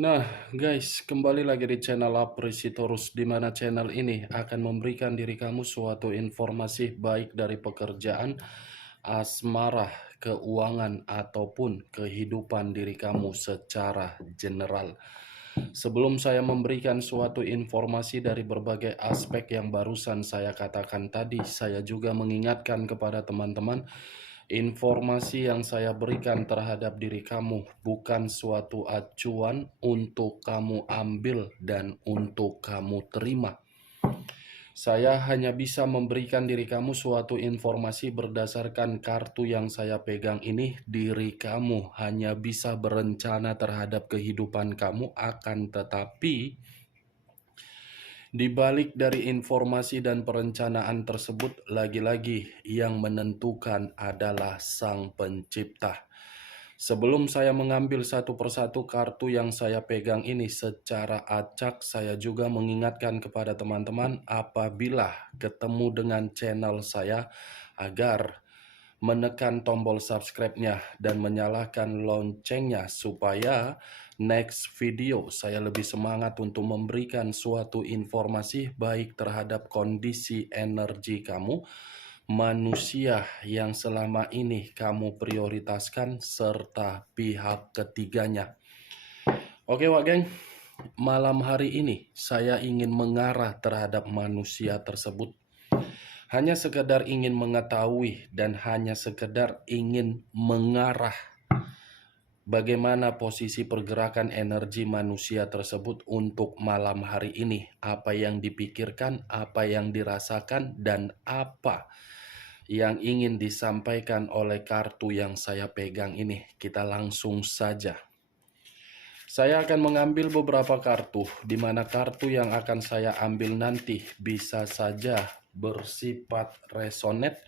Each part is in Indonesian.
Nah, guys, kembali lagi di channel Apresitorus, di mana channel ini akan memberikan diri kamu suatu informasi baik dari pekerjaan, asmara, keuangan, ataupun kehidupan diri kamu secara general. Sebelum saya memberikan suatu informasi dari berbagai aspek yang barusan saya katakan tadi, saya juga mengingatkan kepada teman-teman, informasi yang saya berikan terhadap diri kamu bukan suatu acuan untuk kamu ambil dan untuk kamu terima. Saya hanya bisa memberikan diri kamu suatu informasi berdasarkan kartu yang saya pegang ini. Diri kamu hanya bisa berencana terhadap kehidupan kamu, akan tetapi di balik dari informasi dan perencanaan tersebut, lagi-lagi yang menentukan adalah Sang Pencipta. Sebelum saya mengambil satu persatu kartu yang saya pegang ini secara acak, saya juga mengingatkan kepada teman-teman apabila ketemu dengan channel saya agar menekan tombol subscribe-nya dan menyalakan loncengnya supaya next video saya lebih semangat untuk memberikan suatu informasi baik terhadap kondisi energi kamu, manusia yang selama ini kamu prioritaskan, serta pihak ketiganya. Oke Wak Geng, malam hari ini saya ingin mengarah terhadap manusia tersebut. Hanya sekedar ingin mengetahui dan hanya sekedar ingin mengarah bagaimana posisi pergerakan energi manusia tersebut untuk malam hari ini. Apa yang dipikirkan, apa yang dirasakan, dan apa yang ingin disampaikan oleh kartu yang saya pegang ini. Kita langsung saja. Saya akan mengambil beberapa kartu, di mana kartu yang akan saya ambil nanti bisa saja bersifat resonate,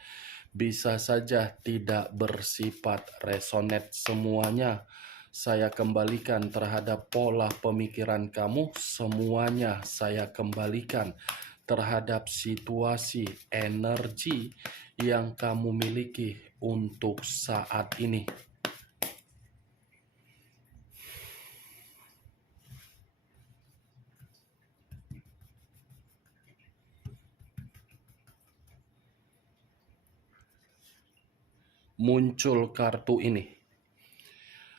bisa saja tidak bersifat resonate. Semuanya saya kembalikan terhadap pola pemikiran kamu, semuanya saya kembalikan terhadap situasi energi yang kamu miliki untuk saat ini. Muncul kartu ini.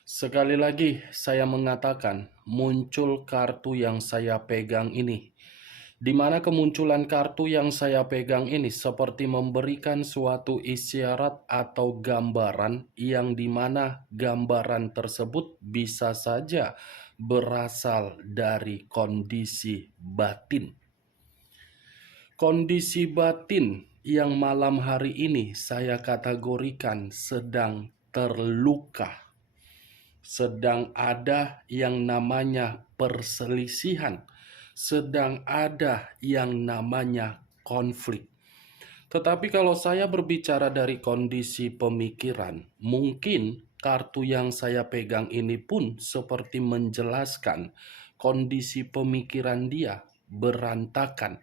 Sekali lagi saya mengatakan muncul kartu yang saya pegang ini. Di mana kemunculan kartu yang saya pegang ini seperti memberikan suatu isyarat atau gambaran yang dimana gambaran tersebut bisa saja berasal dari kondisi batin. Kondisi batin yang malam hari ini saya kategorikan sedang terluka. Sedang ada yang namanya perselisihan. Sedang ada yang namanya konflik. Tetapi kalau saya berbicara dari kondisi pemikiran, mungkin kartu yang saya pegang ini pun seperti menjelaskan kondisi pemikiran dia berantakan.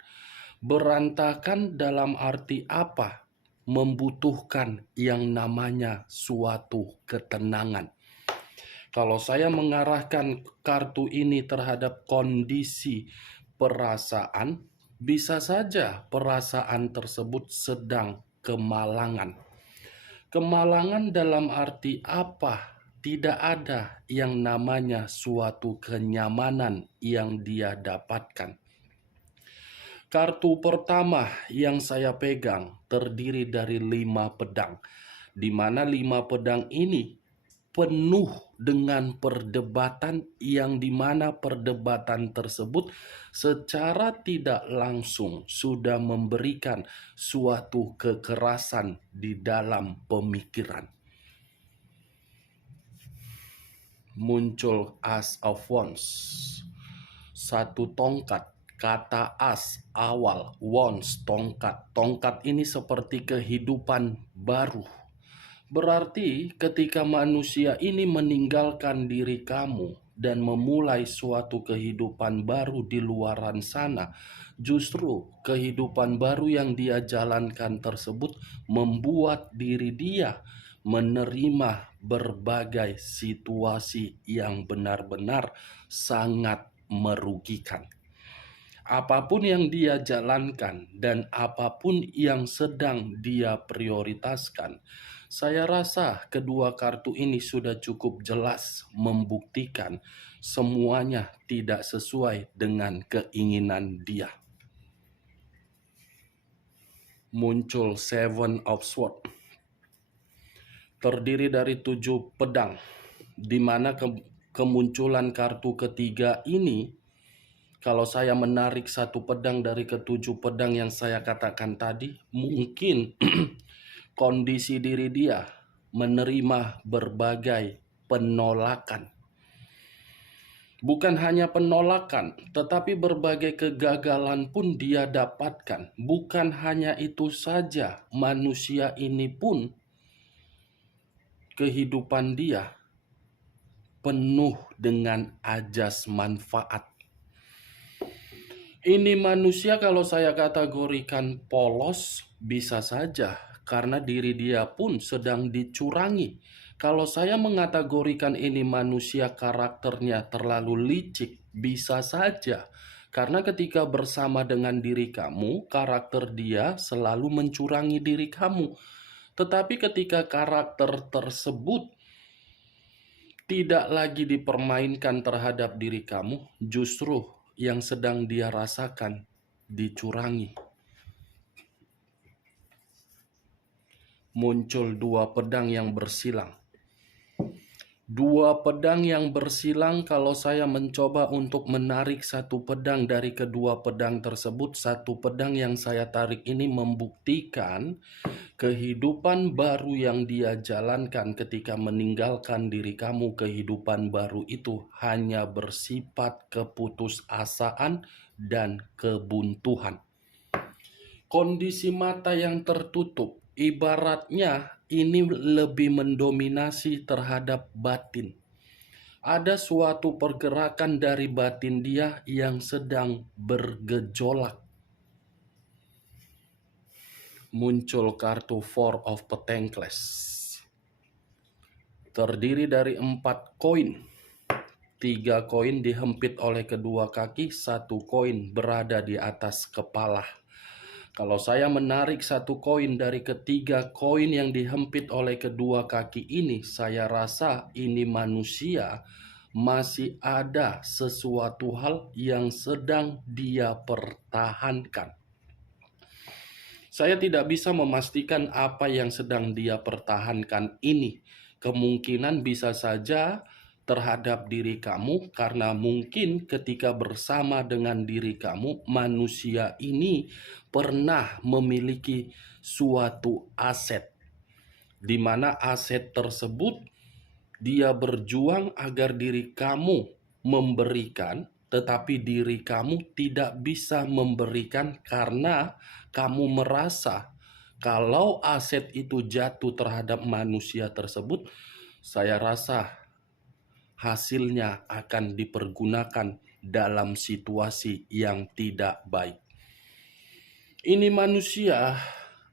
Berantakan dalam arti apa? Membutuhkan yang namanya suatu ketenangan. Kalau saya mengarahkan kartu ini terhadap kondisi perasaan, bisa saja perasaan tersebut sedang kemalangan. Kemalangan dalam arti apa? Tidak ada yang namanya suatu kenyamanan yang dia dapatkan. Kartu pertama yang saya pegang terdiri dari 5 pedang, di mana 5 pedang ini penuh dengan perdebatan yang dimana perdebatan tersebut secara tidak langsung sudah memberikan suatu kekerasan di dalam pemikiran. Muncul As of Wands, satu tongkat. Kata as, awal, wands, tongkat. Tongkat ini seperti kehidupan baru. Berarti ketika manusia ini meninggalkan diri kamu dan memulai suatu kehidupan baru di luaran sana, justru kehidupan baru yang dia jalankan tersebut membuat diri dia menerima berbagai situasi yang benar-benar sangat merugikan. Apapun yang dia jalankan dan apapun yang sedang dia prioritaskan, saya rasa kedua kartu ini sudah cukup jelas membuktikan semuanya tidak sesuai dengan keinginan dia. Muncul Seven of Swords, terdiri dari 7 pedang, di mana kemunculan kartu ketiga ini, kalau saya menarik satu pedang dari ketujuh pedang yang saya katakan tadi, mungkin kondisi diri dia menerima berbagai penolakan. Bukan hanya penolakan, tetapi berbagai kegagalan pun dia dapatkan. Bukan hanya itu saja, manusia ini pun kehidupan dia penuh dengan ajas manfaat. Ini manusia kalau saya kategorikan polos bisa saja, karena diri dia pun sedang dicurangi. Kalau saya mengategorikan ini manusia karakternya terlalu licik, bisa saja. Karena ketika bersama dengan diri kamu, karakter dia selalu mencurangi diri kamu. Tetapi ketika karakter tersebut tidak lagi dipermainkan terhadap diri kamu, justru yang sedang dia rasakan dicurangi. Muncul 2 pedang yang bersilang. 2 pedang yang bersilang, kalau saya mencoba untuk menarik satu pedang dari kedua pedang tersebut, satu pedang yang saya tarik ini membuktikan kehidupan baru yang dia jalankan ketika meninggalkan diri kamu. Kehidupan baru itu hanya bersifat keputusasaan dan kebuntuan. Kondisi mata yang tertutup, ibaratnya ini lebih mendominasi terhadap batin. Ada suatu pergerakan dari batin dia yang sedang bergejolak. Muncul kartu Four of Pentacles, terdiri dari 4 koin. 3 koin dihempit oleh kedua kaki, 1 koin berada di atas kepala. Kalau saya menarik 1 koin dari ketiga koin yang dihempit oleh kedua kaki ini, saya rasa ini manusia masih ada sesuatu hal yang sedang dia pertahankan. Saya tidak bisa memastikan apa yang sedang dia pertahankan ini. Kemungkinan bisa saja terhadap diri kamu, karena mungkin ketika bersama dengan diri kamu, manusia ini pernah memiliki suatu aset, di mana aset tersebut dia berjuang agar diri kamu memberikan, tetapi diri kamu tidak bisa memberikan karena kamu merasa kalau aset itu jatuh terhadap manusia tersebut, saya rasa hasilnya akan dipergunakan dalam situasi yang tidak baik. Ini manusia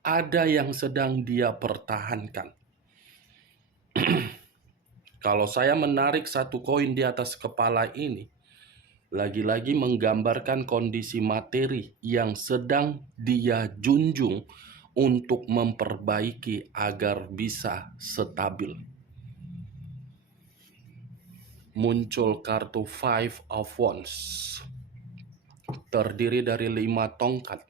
ada yang sedang dia pertahankan. Kalau saya menarik 1 koin di atas kepala ini, lagi-lagi menggambarkan kondisi materi yang sedang dia junjung untuk memperbaiki agar bisa stabil. Muncul kartu Five of Wands, terdiri dari 5 tongkat.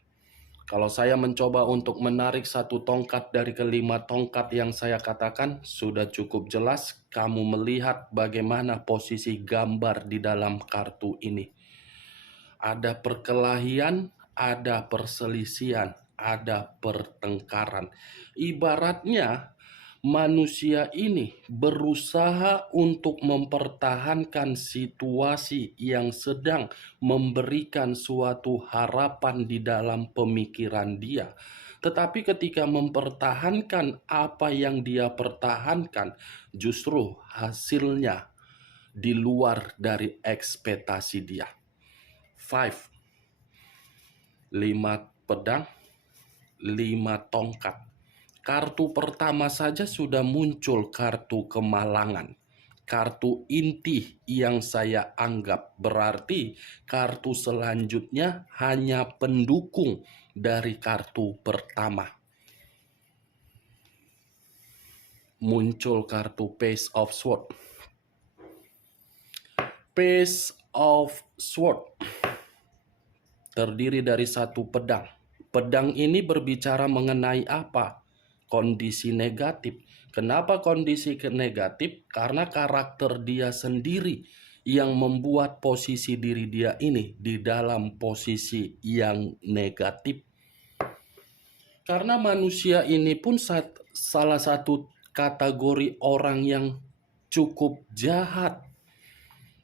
Kalau saya mencoba untuk menarik 1 tongkat dari ke-5 tongkat yang saya katakan, sudah cukup jelas kamu melihat bagaimana posisi gambar di dalam kartu ini. Ada perkelahian, ada perselisihan, ada pertengkaran. Ibaratnya manusia ini berusaha untuk mempertahankan situasi yang sedang memberikan suatu harapan di dalam pemikiran dia. Tetapi ketika mempertahankan apa yang dia pertahankan, justru hasilnya di luar dari ekspektasi dia. 5 pedang, 5 tongkat. Kartu pertama saja sudah muncul kartu kemalangan. Kartu inti yang saya anggap, berarti kartu selanjutnya hanya pendukung dari kartu pertama. Muncul kartu Page of Swords. Page of Swords terdiri dari satu pedang. Pedang ini berbicara mengenai apa? Kondisi negatif. Kenapa kondisi negatif? Karena karakter dia sendiri yang membuat posisi diri dia ini di dalam posisi yang negatif. Karena manusia ini pun salah satu kategori orang yang cukup jahat.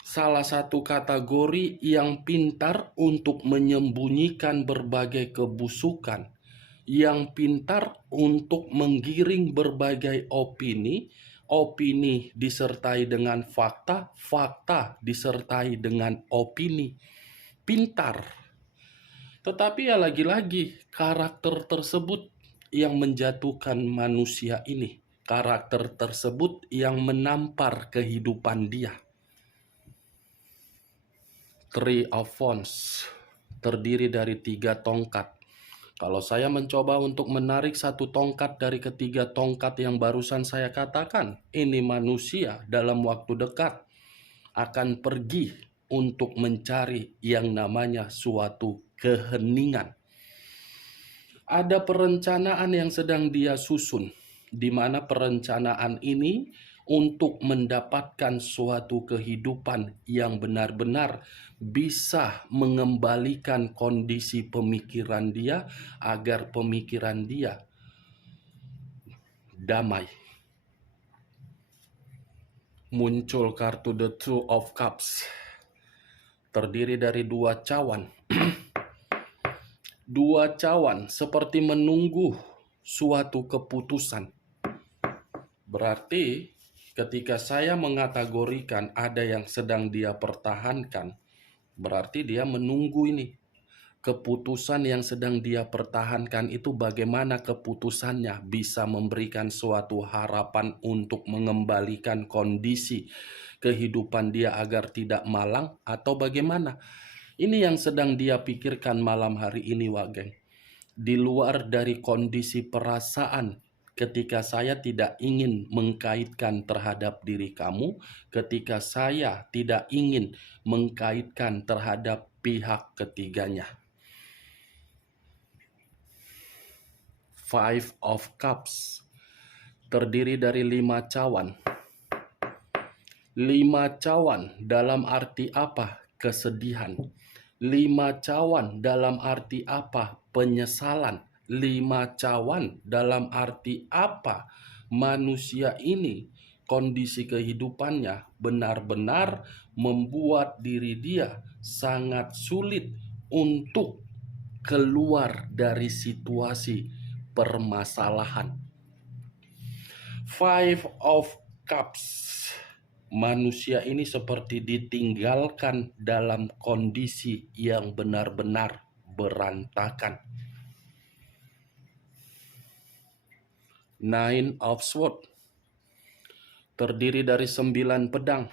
Salah satu kategori yang pintar untuk menyembunyikan berbagai kebusukan, yang pintar untuk menggiring berbagai opini, opini disertai dengan fakta, fakta disertai dengan opini. Pintar. Tetapi ya lagi-lagi karakter tersebut yang menjatuhkan manusia ini. Karakter tersebut yang menampar kehidupan dia. Three of Wands terdiri dari 3 tongkat. Kalau saya mencoba untuk menarik satu tongkat dari ketiga tongkat yang barusan saya katakan, ini manusia dalam waktu dekat akan pergi untuk mencari yang namanya suatu keheningan. Ada perencanaan yang sedang dia susun, di mana perencanaan ini untuk mendapatkan suatu kehidupan yang benar-benar bisa mengembalikan kondisi pemikiran dia agar pemikiran dia damai. Muncul kartu The Two of Cups, terdiri dari 2 cawan. 2 cawan seperti menunggu suatu keputusan. Berarti ketika saya mengategorikan ada yang sedang dia pertahankan, berarti dia menunggu ini. Keputusan yang sedang dia pertahankan itu bagaimana keputusannya bisa memberikan suatu harapan untuk mengembalikan kondisi kehidupan dia agar tidak malang atau bagaimana. Ini yang sedang dia pikirkan malam hari ini, Wageng. Di luar dari kondisi perasaan, ketika saya tidak ingin mengkaitkan terhadap diri kamu, ketika saya tidak ingin mengkaitkan terhadap pihak ketiganya. Five of Cups terdiri dari 5 cawan. 5 cawan dalam arti apa? Kesedihan. 5 cawan dalam arti apa? Penyesalan. 5 cawan dalam arti apa? Manusia ini kondisi kehidupannya benar-benar membuat diri dia sangat sulit untuk keluar dari situasi permasalahan. Five of Cups. Manusia ini seperti ditinggalkan dalam kondisi yang benar-benar berantakan. Nine of Swords terdiri dari 9 pedang.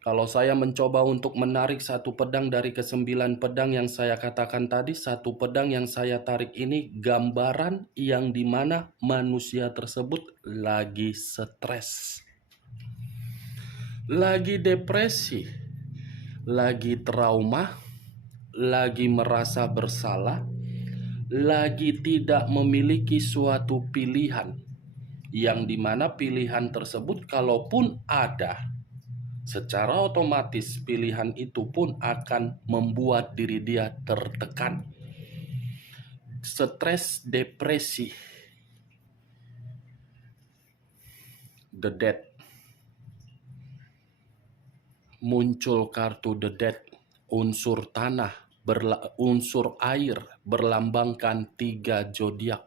Kalau saya mencoba untuk menarik satu pedang dari ke-9 pedang yang saya katakan tadi, satu pedang yang saya tarik ini gambaran yang dimana manusia tersebut lagi stres, lagi depresi, lagi trauma, lagi merasa bersalah, lagi tidak memiliki suatu pilihan, yang dimana pilihan tersebut kalaupun ada, secara otomatis pilihan itu pun akan membuat diri dia tertekan, stres, depresi. The Death. Muncul kartu The Death, unsur tanah, unsur air, berlambangkan 3 zodiak.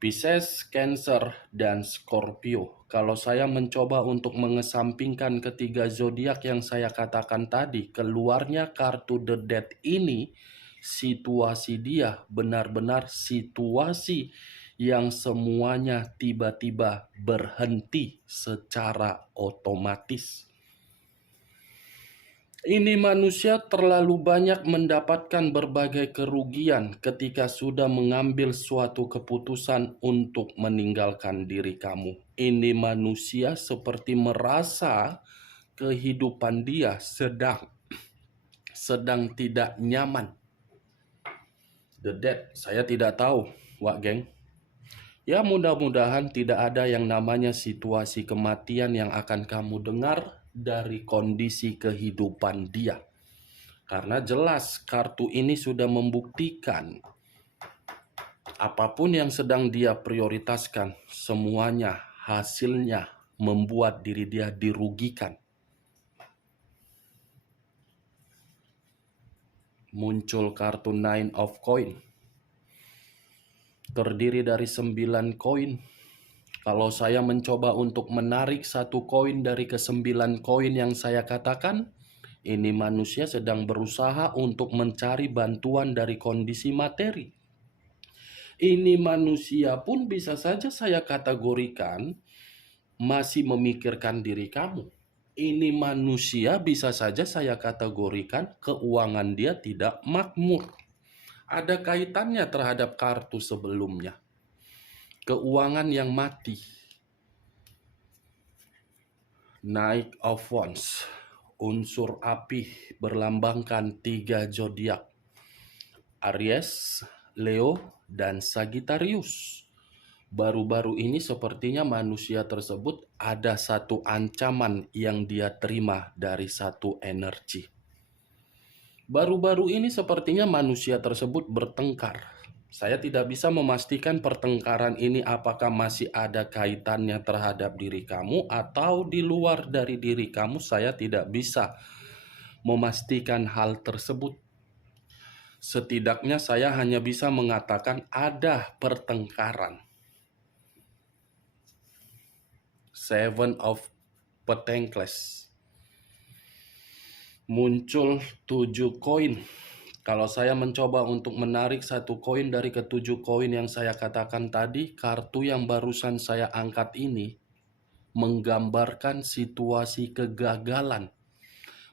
Pisces, Cancer, dan Scorpio. Kalau saya mencoba untuk mengesampingkan ketiga zodiak yang saya katakan tadi, keluarnya kartu The Death ini, situasi dia benar-benar situasi yang semuanya tiba-tiba berhenti secara otomatis. Ini manusia terlalu banyak mendapatkan berbagai kerugian ketika sudah mengambil suatu keputusan untuk meninggalkan diri kamu. Ini manusia seperti merasa kehidupan dia sedang tidak nyaman. The dead, saya tidak tahu, Wak Geng. Ya, mudah-mudahan tidak ada yang namanya situasi kematian yang akan kamu dengar dari kondisi kehidupan dia. Karena jelas kartu ini sudah membuktikan apapun yang sedang dia prioritaskan, semuanya hasilnya membuat diri dia dirugikan. Muncul kartu Nine of Coin. Terdiri dari 9 koin. Kalau saya mencoba untuk menarik satu koin dari ke-9 koin yang saya katakan, ini manusia sedang berusaha untuk mencari bantuan dari kondisi materi. Ini manusia pun bisa saja saya kategorikan masih memikirkan diri kamu. Ini manusia bisa saja saya kategorikan keuangan dia tidak makmur. Ada kaitannya terhadap kartu sebelumnya. Keuangan yang mati. Knight of Wands. Unsur api berlambangkan 3 zodiak. Aries, Leo, dan Sagittarius. Baru-baru ini sepertinya manusia tersebut ada satu ancaman yang dia terima dari satu energi. Baru-baru ini sepertinya manusia tersebut bertengkar. Saya tidak bisa memastikan pertengkaran ini apakah masih ada kaitannya terhadap diri kamu atau di luar dari diri kamu. Saya tidak bisa memastikan hal tersebut. Setidaknya saya hanya bisa mengatakan ada pertengkaran. Seven of Pentacles. Muncul 7 koin. Kalau saya mencoba untuk menarik satu koin dari ke-7 koin yang saya katakan tadi, kartu yang barusan saya angkat ini menggambarkan situasi kegagalan,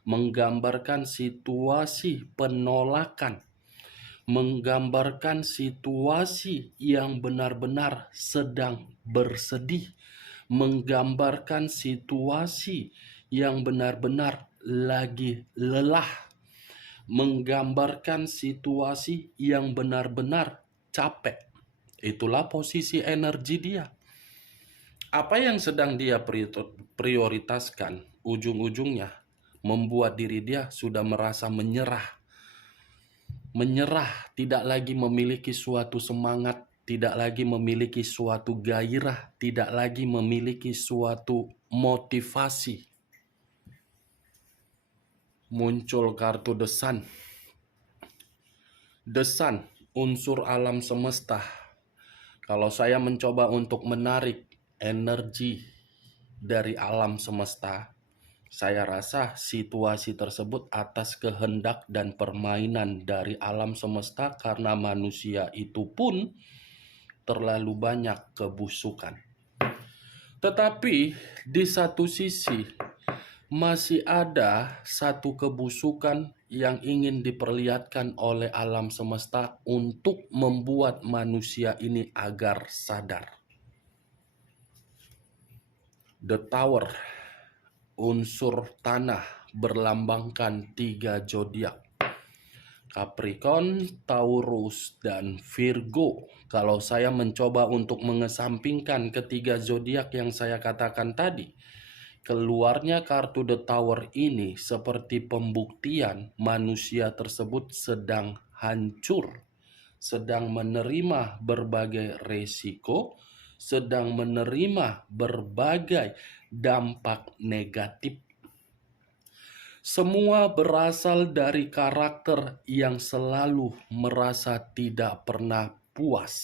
menggambarkan situasi penolakan, menggambarkan situasi yang benar-benar sedang bersedih, menggambarkan situasi yang benar-benar lagi lelah, menggambarkan situasi yang benar-benar capek. Itulah posisi energi dia. Apa yang sedang dia prioritaskan, ujung-ujungnya membuat diri dia sudah merasa menyerah. Menyerah, tidak lagi memiliki suatu semangat, tidak lagi memiliki suatu gairah, tidak lagi memiliki suatu motivasi. Muncul kartu The Sun. The Sun, unsur alam semesta. Kalau saya mencoba untuk menarik energi dari alam semesta, saya rasa situasi tersebut atas kehendak dan permainan dari alam semesta karena manusia itu pun terlalu banyak kebusukan. Tetapi di satu sisi masih ada satu kebusukan yang ingin diperlihatkan oleh alam semesta untuk membuat manusia ini agar sadar. The Tower, unsur tanah berlambangkan 3 zodiak. Capricorn, Taurus, dan Virgo. Kalau saya mencoba untuk mengesampingkan ketiga zodiak yang saya katakan tadi, keluarnya kartu The Tower ini seperti pembuktian manusia tersebut sedang hancur, sedang menerima berbagai resiko, sedang menerima berbagai dampak negatif. Semua berasal dari karakter yang selalu merasa tidak pernah puas.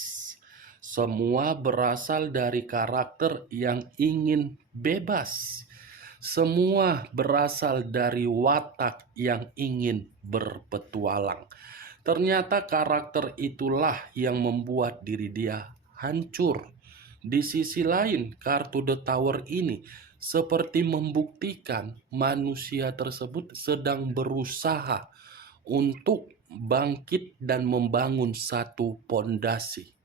Semua berasal dari karakter yang ingin bebas. Semua berasal dari watak yang ingin berpetualang. Ternyata karakter itulah yang membuat diri dia hancur. Di sisi lain, kartu The Tower ini seperti membuktikan manusia tersebut sedang berusaha untuk bangkit dan membangun satu pondasi.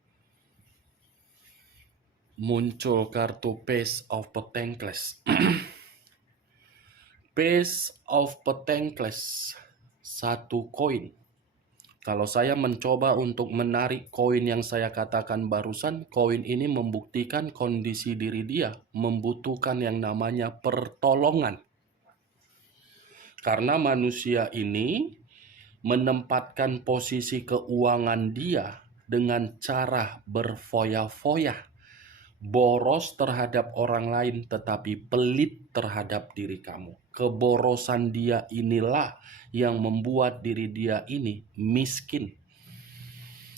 Muncul kartu Page of Pentacles. Page of Pentacles, satu koin. Kalau saya mencoba untuk menarik koin yang saya katakan barusan, koin ini membuktikan kondisi diri dia membutuhkan yang namanya pertolongan. Karena manusia ini menempatkan posisi keuangan dia dengan cara berfoya-foya, boros terhadap orang lain tetapi pelit terhadap diri kamu. Keborosan dia inilah yang membuat diri dia ini miskin.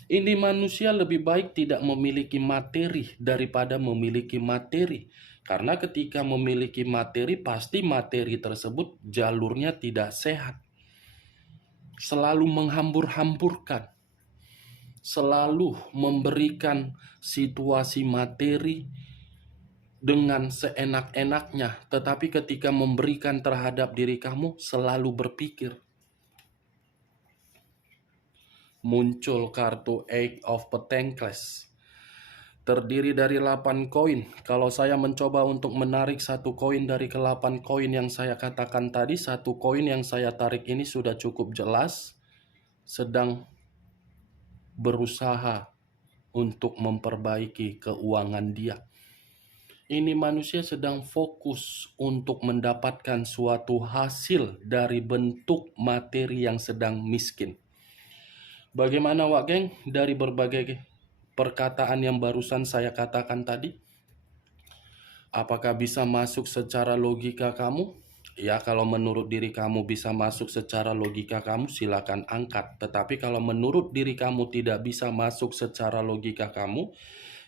Ini manusia lebih baik tidak memiliki materi daripada memiliki materi. Karena ketika memiliki materi, pasti materi tersebut jalurnya tidak sehat. Selalu menghambur-hamburkan. Selalu memberikan situasi materi dengan seenak-enaknya. Tetapi ketika memberikan terhadap diri kamu, selalu berpikir. Muncul kartu Eight of Pentacles. Terdiri dari 8 koin. Kalau saya mencoba untuk menarik satu koin dari ke-8 koin yang saya katakan tadi, satu koin yang saya tarik ini sudah cukup jelas sedang berusaha untuk memperbaiki keuangan dia. Ini manusia sedang fokus untuk mendapatkan suatu hasil dari bentuk materi yang sedang miskin. Bagaimana Wak Geng dari berbagai perkataan yang barusan saya katakan tadi? Apakah bisa masuk secara logika kamu? Ya, kalau menurut diri kamu bisa masuk secara logika kamu, silakan angkat. Tetapi kalau menurut diri kamu tidak bisa masuk secara logika kamu,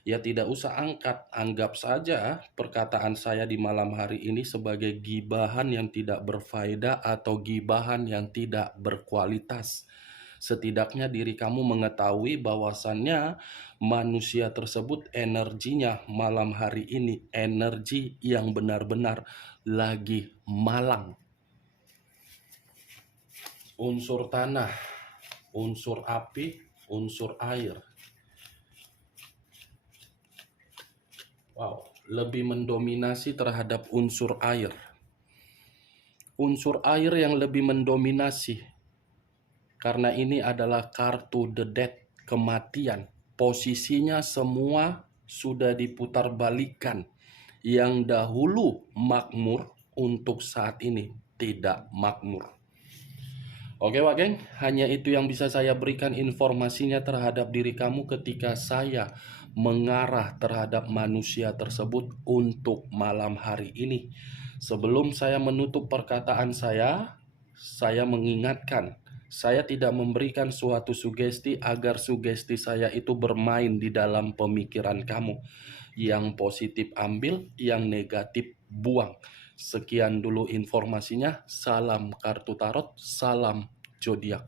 ya tidak usah angkat. Anggap saja perkataan saya di malam hari ini sebagai gibahan yang tidak berfaedah atau gibahan yang tidak berkualitas. Setidaknya diri kamu mengetahui bahwasannya manusia tersebut energinya malam hari ini energi yang benar-benar lagi malang. Unsur tanah, unsur api, unsur air. Wow, lebih mendominasi terhadap unsur air. Unsur air yang lebih mendominasi. Karena ini adalah kartu The Death, kematian. Posisinya semua sudah diputar balikan. Yang dahulu makmur untuk saat ini tidak makmur. Oke Wak Geng, hanya itu yang bisa saya berikan informasinya terhadap diri kamu ketika saya mengarah terhadap manusia tersebut untuk malam hari ini. Sebelum saya menutup perkataan saya mengingatkan, saya tidak memberikan suatu sugesti agar sugesti saya itu bermain di dalam pemikiran kamu. Yang positif ambil, yang negatif buang. Sekian dulu informasinya. Salam kartu tarot, salam zodiak.